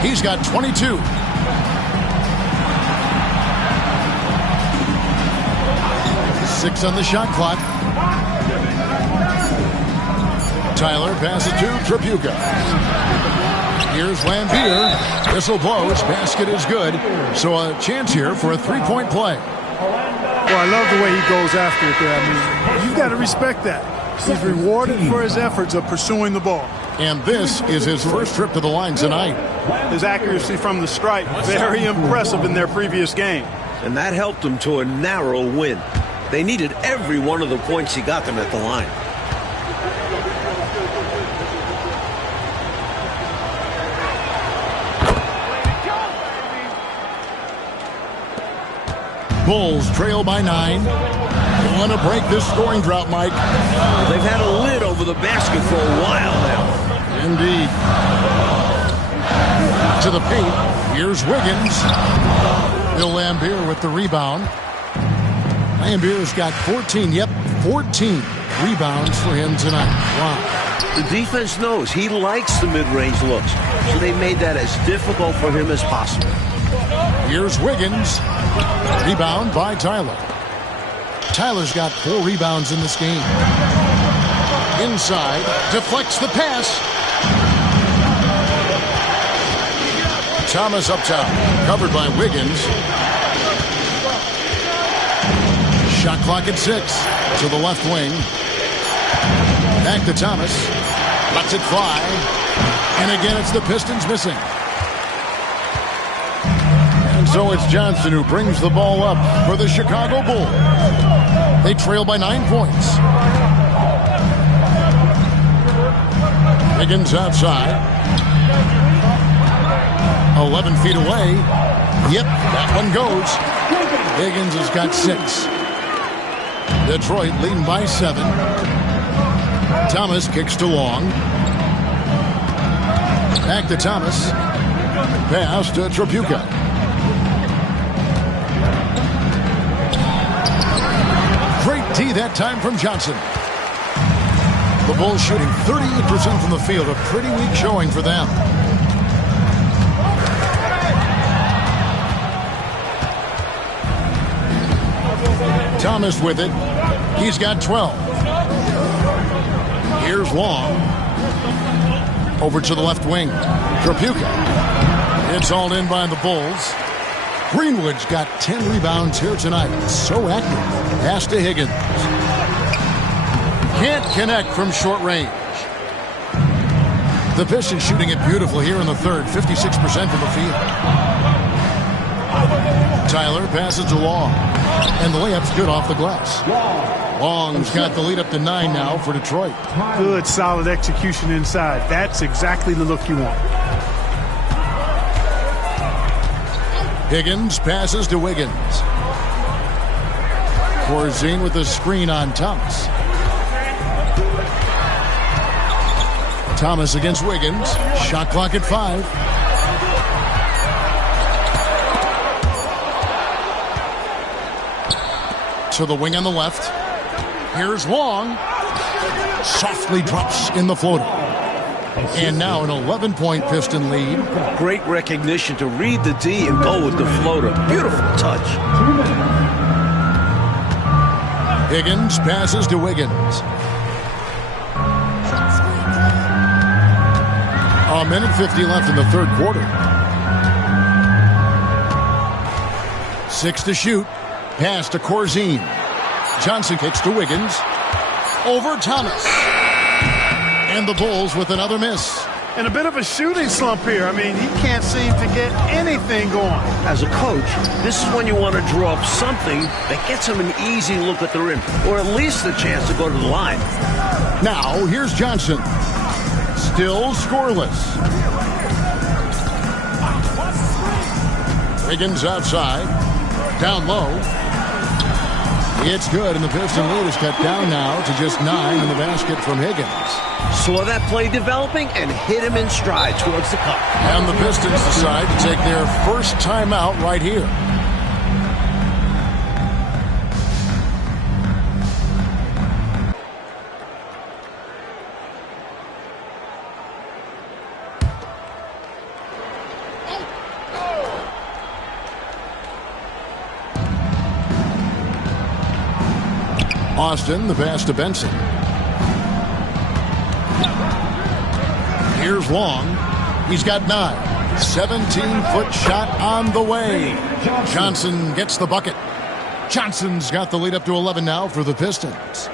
He's got 22. Six on the shot clock. Tyler passes to Tripucka. Here's Laimbeer. Whistle blows. Basket is good. So a chance here for a 3-point play. Well, I love the way he goes after it there. I mean, you've got to respect that. He's rewarded for his efforts of pursuing the ball. And this is his first trip to the line tonight. His accuracy from the stripe, very impressive in their previous game. And that helped them to a narrow win. They needed every one of the points he got them at the line. Bulls trail by 9. They want to break this scoring drought, Mike. They've had a lid over the basket for a while now. Indeed. To the paint. Here's Wiggins. Bill Laimbeer with the rebound. Laimbeer's got 14. Yep, 14 rebounds for him tonight. Wow. The defense knows he likes the mid-range looks, so they made that as difficult for him as possible. Here's Wiggins. Rebound by Tyler. Tyler's got 4 rebounds in this game. Inside, deflects the pass. Thomas up top, covered by Wiggins. Shot clock at 6 to the left wing. Back to Thomas. Lets it fly. And again, it's the Pistons missing. And so it's Johnson who brings the ball up for the Chicago Bulls. They trail by 9 points. Higgins outside. 11 feet away. Yep, that one goes. Higgins has got 6. Detroit leading by 7. Thomas kicks to Long. Back to Thomas. Pass to Tripucka. Great D that time from Johnson. The Bulls shooting 38% from the field. A pretty weak showing for them. Thomas with it. He's got 12. Here's Long. Over to the left wing. Tripucka. It's hauled in by the Bulls. Greenwood's got 10 rebounds here tonight. So active. Pass to Higgins. Can't connect from short range. The Pistons shooting it beautiful here in the third. 56% from the field. Tyler passes to Long. And the layup's good off the glass. Long's got the lead up to 9 now for Detroit. Good, solid execution inside. That's exactly the look you want. Higgins passes to Wiggins. Corzine with the screen on Thomas. Thomas against Wiggins. Shot clock at 5. To the wing on the left. Here's Long. Softly drops in the floater. And now an 11-point Piston lead. Great recognition to read the D and go with the floater. Beautiful touch. Higgins passes to Wiggins. A minute 50 left in the third quarter. 6 to shoot. Pass to Corzine. Johnson kicks to Wiggins. Over Thomas. And the Bulls with another miss. And a bit of a shooting slump here. I mean, he can't seem to get anything going. As a coach, this is when you want to draw up something that gets him an easy look at the rim, or at least a chance to go to the line. Now, here's Johnson. Still scoreless. Wiggins outside. Down low. It's good, and the Piston lead is cut down now to just 9 in the basket from Higgins. Saw that play developing and hit him in stride towards the cup. And the Pistons decide to take their first timeout right here. Austin, the pass to Benson. Here's Long. He's got 9. 17-foot shot on the way. Johnson gets the bucket. Johnson's got the lead up to 11 now for the Pistons.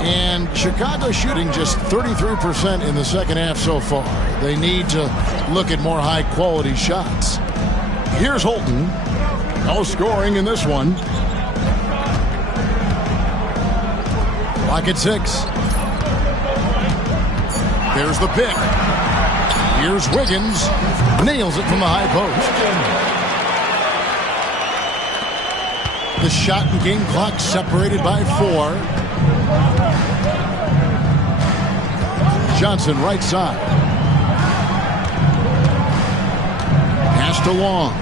And Chicago shooting just 33% in the second half so far. They need to look at more high-quality shots. Here's Holton. No scoring in this one. Clock at 6. There's the pick. Here's Wiggins. Nails it from the high post. The shot and game clock separated by 4. Johnson right side. Pass to Long.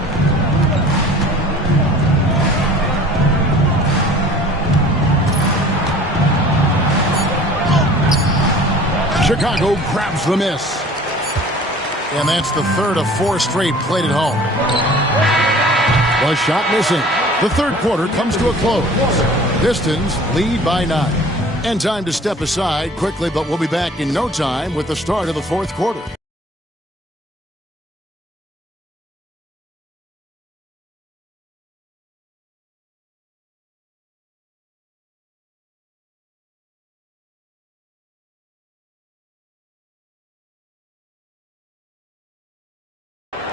Chicago grabs the miss. And that's the third of 4 straight played at home. The shot missing. The third quarter comes to a close. Pistons lead by 9. And time to step aside quickly, but we'll be back in no time with the start of the fourth quarter.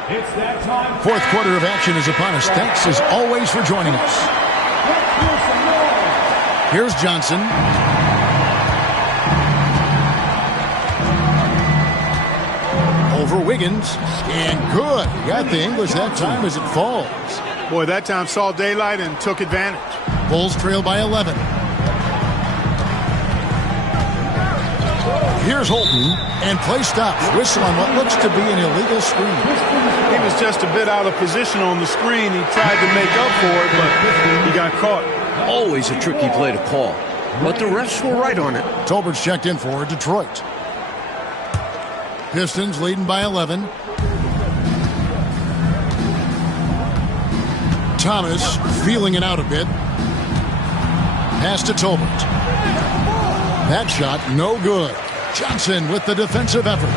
It's that time. Fourth quarter of action is upon us. Thanks as always for joining us. Here's Johnson. Over Wiggins. And good. Got the English that time as it falls. Boy, that time saw daylight and took advantage. Bulls trail by 11. Here's Holton, and play stops. Whistle on what looks to be an illegal screen. He was just a bit out of position on the screen. He tried to make up for it, but he got caught. Always a tricky play to call, but the refs were right on it. Tolbert's checked in for Detroit. Pistons leading by 11. Thomas feeling it out a bit. Pass to Tolbert. That shot no good. Johnson with the defensive effort.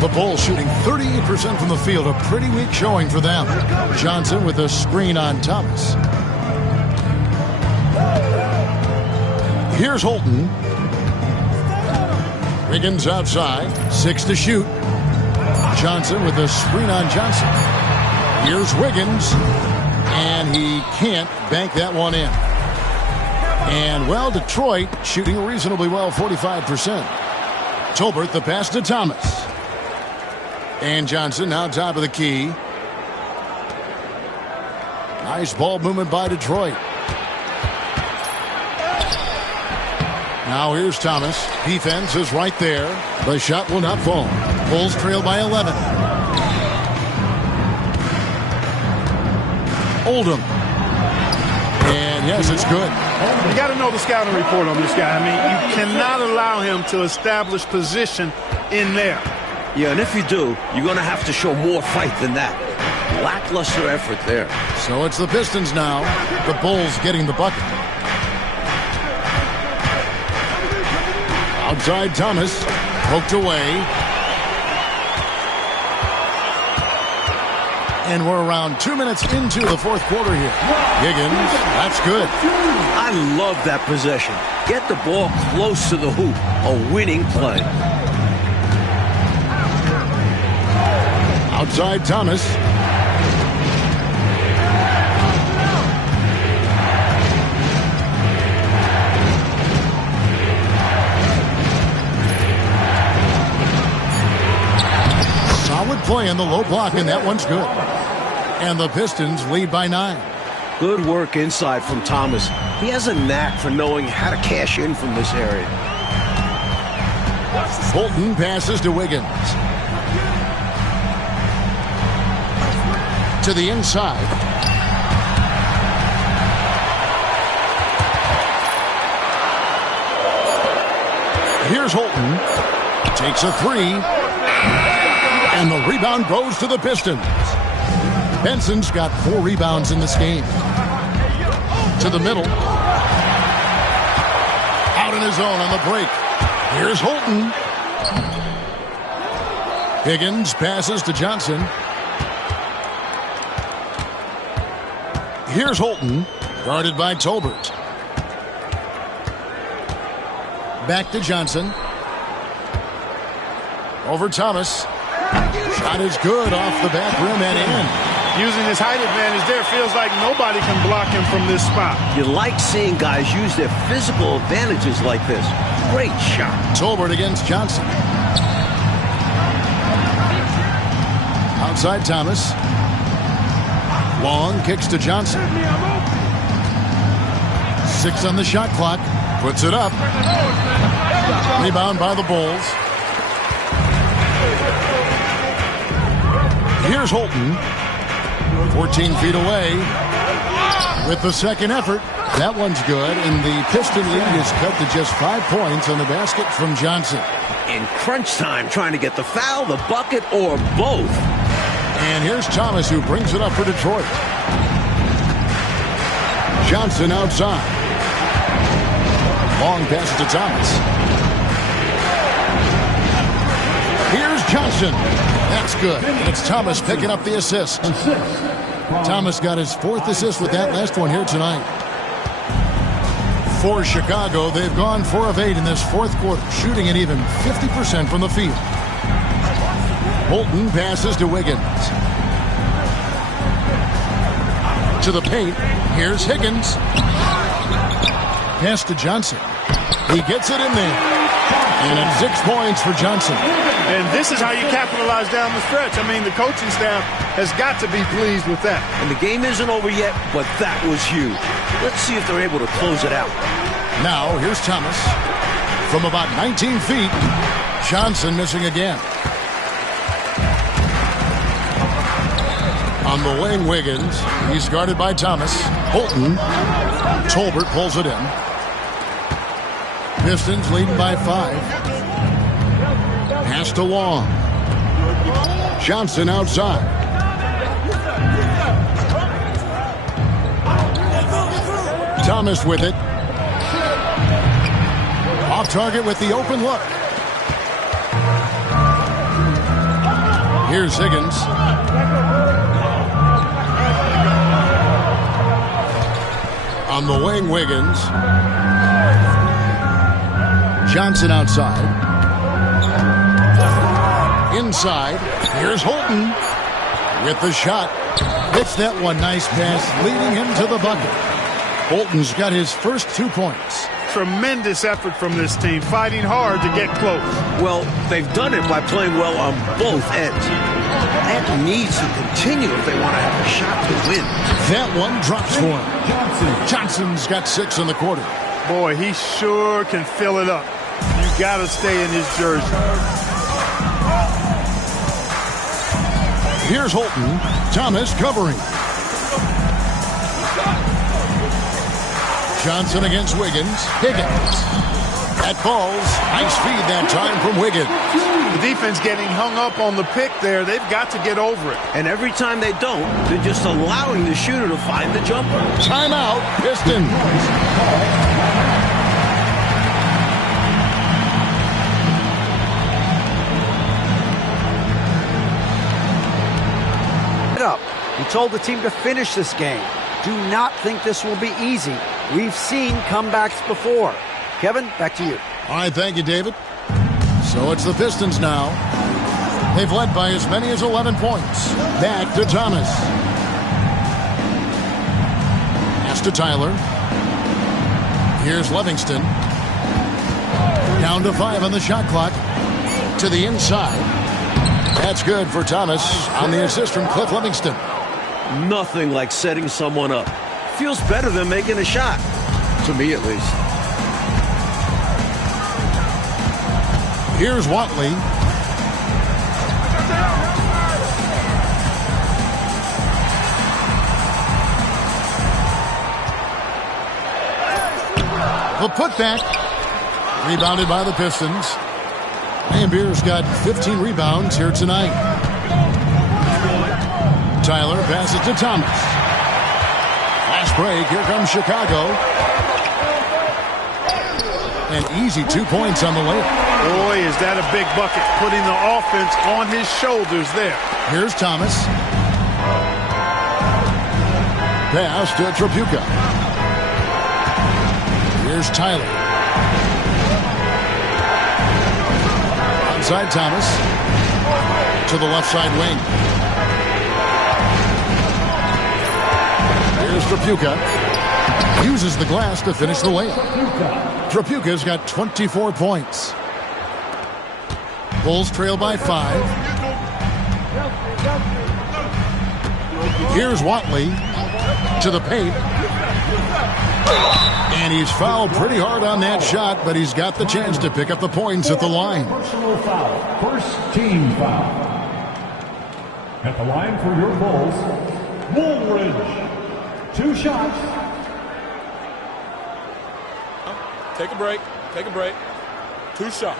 The Bulls shooting 38% from the field. A pretty weak showing for them. Johnson with a screen on Thomas. Here's Holton. Wiggins outside. 6 to shoot. Johnson with a screen on Johnson. Here's Wiggins. And he can't bank that one in. And, well, Detroit shooting reasonably well, 45%. Tolbert, the pass to Thomas. And Johnson now top of the key. Nice ball movement by Detroit. Now here's Thomas. Defense is right there. The shot will not fall. Bulls trail by 11. Oldham. And yes, it's good. You got to know the scouting report on this guy. I mean, you cannot allow him to establish position in there. Yeah, and if you do, you're going to have to show more fight than that. Lackluster effort there. So it's the Pistons now. The Bulls getting the bucket. Outside Thomas. Poked away. And we're around 2 minutes into the fourth quarter here. Higgins, that's good. I love that possession. Get the ball close to the hoop. A winning play. Outside Thomas. Solid play in the low block, and that one's good. And the Pistons lead by 9. Good work inside from Thomas. He has a knack for knowing how to cash in from this area. Bolton passes to Wiggins. To the inside. Here's Holton. Takes a 3. And the rebound goes to the Pistons. Benson's got 4 rebounds in this game. To the middle. Out in his own on the break. Here's Holton. Higgins passes to Johnson. Here's Holton. Guarded by Tolbert. Back to Johnson. Over Thomas. Shot is good off the back rim and in. Using his height advantage there, feels like nobody can block him from this spot. You like seeing guys use their physical advantages like this. Great shot. Tolbert against Johnson. Outside Thomas. Long kicks to Johnson. 6 on the shot clock. Puts it up. Rebound by the Bulls. Here's Holton. 14 feet away with the second effort. That one's good, and the Piston lead is cut to just 5 points on the basket from Johnson. in crunch time, trying to get the foul, the bucket, or both. And here's Thomas, who brings it up for Detroit. Johnson outside. Long pass to Thomas. Here's Johnson. That's good. It's Thomas picking up the assist. Thomas got his 4th assist with that last one here tonight. For Chicago, they've gone 4 of 8 in this 4th quarter, shooting an even 50% from the field. Bolton passes to Wiggins. To the paint. Here's Higgins. Pass to Johnson. He gets it in there. And it's 6 points for Johnson. And this is how you capitalize down the stretch. I mean, the coaching staff has got to be pleased with that. And the game isn't over yet, but that was huge. Let's see if they're able to close it out. Now, here's Thomas. From about 19 feet, Johnson missing again. On the wing, Wiggins. He's guarded by Thomas. Bolton. Tolbert pulls it in. Pistons leading by 5. Pass to Long. Johnson outside. Thomas with it. Off target with the open look. Here's Higgins. On the wing, Wiggins. Johnson outside. Inside. Here's Holton with the shot. Hits that one. Nice pass, leading him to the bucket. Holton's got his first 2 points. Tremendous effort from this team, fighting hard to get close. Well, they've done it by playing well on both ends. That needs to continue if they want to have a shot to win. That one drops for him. Johnson's got 6 in the quarter. Boy, he sure can fill it up. You got to stay in his jersey. Here's Holton. Thomas covering. Johnson against Wiggins. Higgins. That falls. Nice feed that time from Wiggins. The defense getting hung up on the pick there. They've got to get over it. And every time they don't, they're just allowing the shooter to find the jumper. Timeout, Pistons. Up. He told the team to finish this game. Do not think this will be easy. We've seen comebacks before. Kevin, back to you. All right, thank you, David. So it's the Pistons now. They've led by as many as 11 points. Back to Thomas. Pass to Tyler. Here's Livingston. Down to 5 on the shot clock. To the inside. That's good for Thomas on the assist from Cliff Livingston. Nothing like setting someone up. Feels better than making a shot. To me, at least. Here's Watley. The putback. Rebounded by the Pistons. MyNBA's got 15 rebounds here tonight. Tyler passes to Thomas. Fast break. Here comes Chicago. An easy 2 points on the layup. Boy, is that a big bucket, putting the offense on his shoulders there. Here's Thomas. Pass to Tripucka. Here's Tyler. Onside Thomas. To the left side wing. Here's Tripucka. Uses the glass to finish the layup. Tripucka's got 24 points. Bulls trail by 5. Here's Watley to the paint. And he's fouled pretty hard on that shot, but he's got the chance to pick up the points at the line. Personal foul. First team foul. At the line for your Bulls, Woolridge. 2 shots. Take a break. Take a break. 2 shots.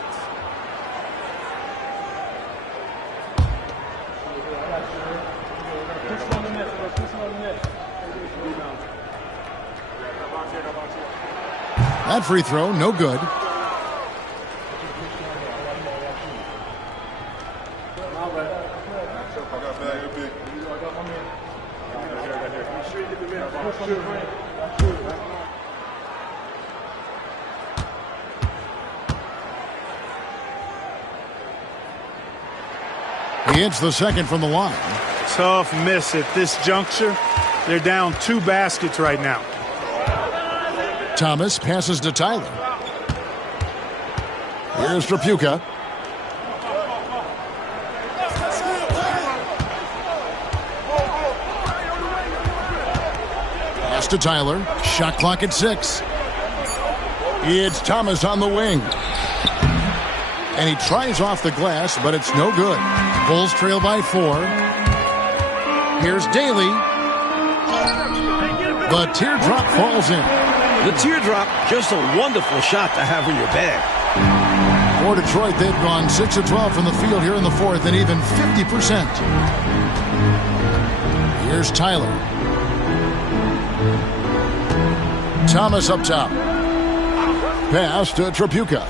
That free throw, no good. He hits the second from the line. Tough miss at this juncture. They're down 2 baskets right now. Thomas passes to Tyler. Here's Trapuka. Pass to Tyler. Shot clock at 6. It's Thomas on the wing. And he tries off the glass, but it's no good. Bulls trail by 4. Here's Daly. The teardrop falls in. The teardrop, just a wonderful shot to have in your bag. For Detroit, they've gone 6 of 12 from the field here in the fourth and even 50%. Here's Tyler. Thomas up top. Pass to Trapuka.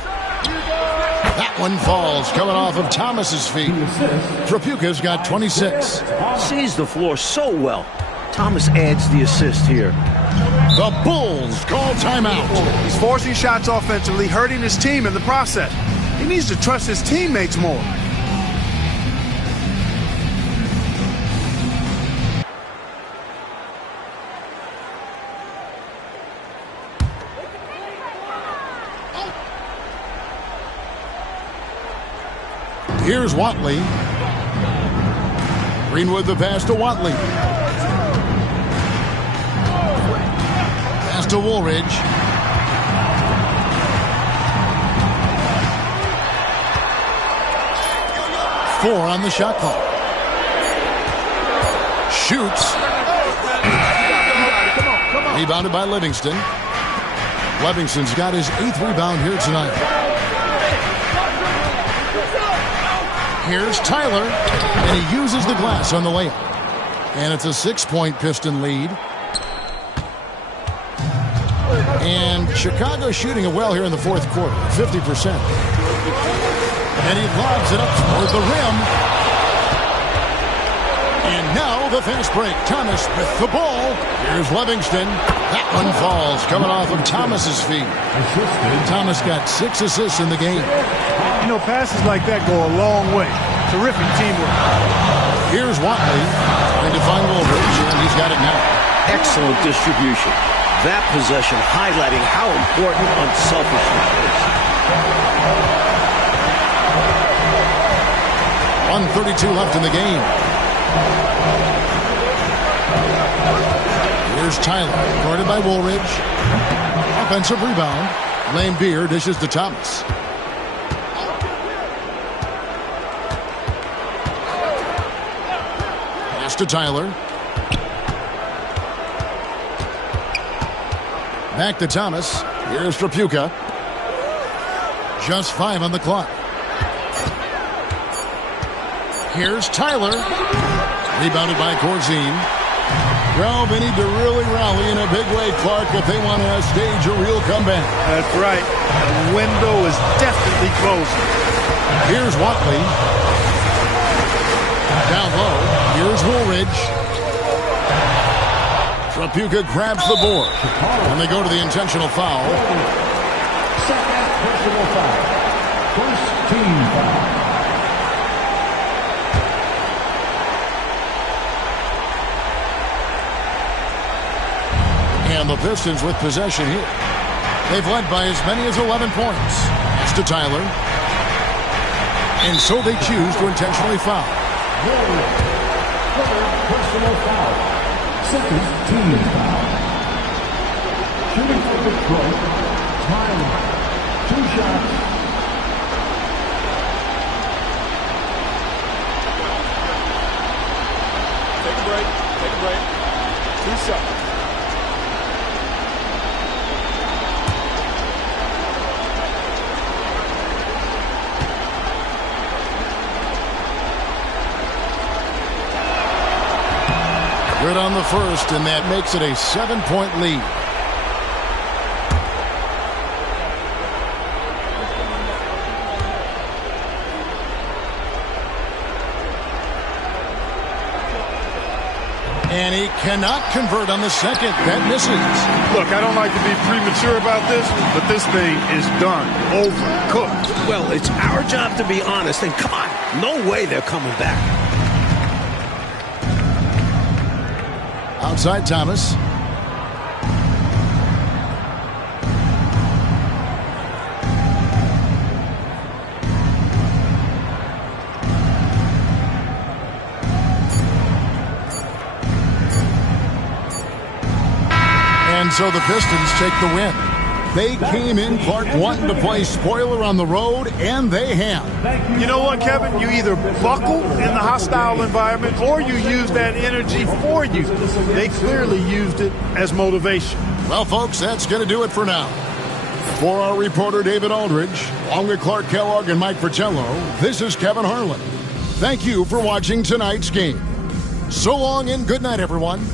That one falls, coming off of Thomas's feet. Trapuka's got 26. Sees the floor so well. Thomas adds the assist here. The Bulls call timeout. He's forcing shots offensively, hurting his team in the process. He needs to trust his teammates more. Here's Watley. Greenwood the pass to Watley. Pass to Woolridge. Four on the shot clock. Shoots. Rebounded by Livingston. Livingston's got his 8th rebound here tonight. Here's Tyler, and he uses the glass on the layup. And it's a 6-point Piston lead. And Chicago shooting it well here in the fourth quarter, 50%. And he lobs it up toward the rim. And now the fast break. Thomas with the ball. Here's Livingston. That one falls, coming off of Thomas's feet. Thomas got 6 assists in the game. You know, passes like that go a long way. Terrific teamwork. Here's Watley trying to find Woolridge, and he's got it now. Excellent distribution. That possession highlighting how important unselfishness is. 1:32 left in the game. Here's Tyler, guarded by Woolridge. Offensive rebound. Lane Beer dishes to Thomas. Pass to Tyler. Back to Thomas. Here's Trapuka. Just 5 on the clock. Here's Tyler. Rebounded by Corzine. Well, they need to really rally in a big way, Clark, if they want to stage a real comeback. That's right. The window is definitely closing. Here's Watley. Down low. Here's Woolridge. Trapuka grabs the board. And they go to the intentional foul. Second personal foul. First team foul. And the Pistons with possession here. They've led by as many as 11 points. It's to Tyler. And so they choose to intentionally foul. Third personal foul. Second team foul. Shooting for Detroit. Tyler. 2 shots. Take a break. Take a break. 2 shots. Good on the first, and that makes it a 7-point lead. And he cannot convert on the second. That misses. Look, I don't like to be premature about this, but this thing is done, overcooked. Well, it's our job to be honest, and come on, no way they're coming back. Outside Thomas. And so the Pistons take the win. They came in part one to play spoiler on the road, and they have. You know what, Kevin? You either buckle in the hostile environment or you use that energy for you. They clearly used it as motivation. Well, folks, that's going to do it for now. For our reporter, David Aldridge, along with Clark Kellogg and Mike Fratello, this is Kevin Harlan. Thank you for watching tonight's game. So long and good night, everyone.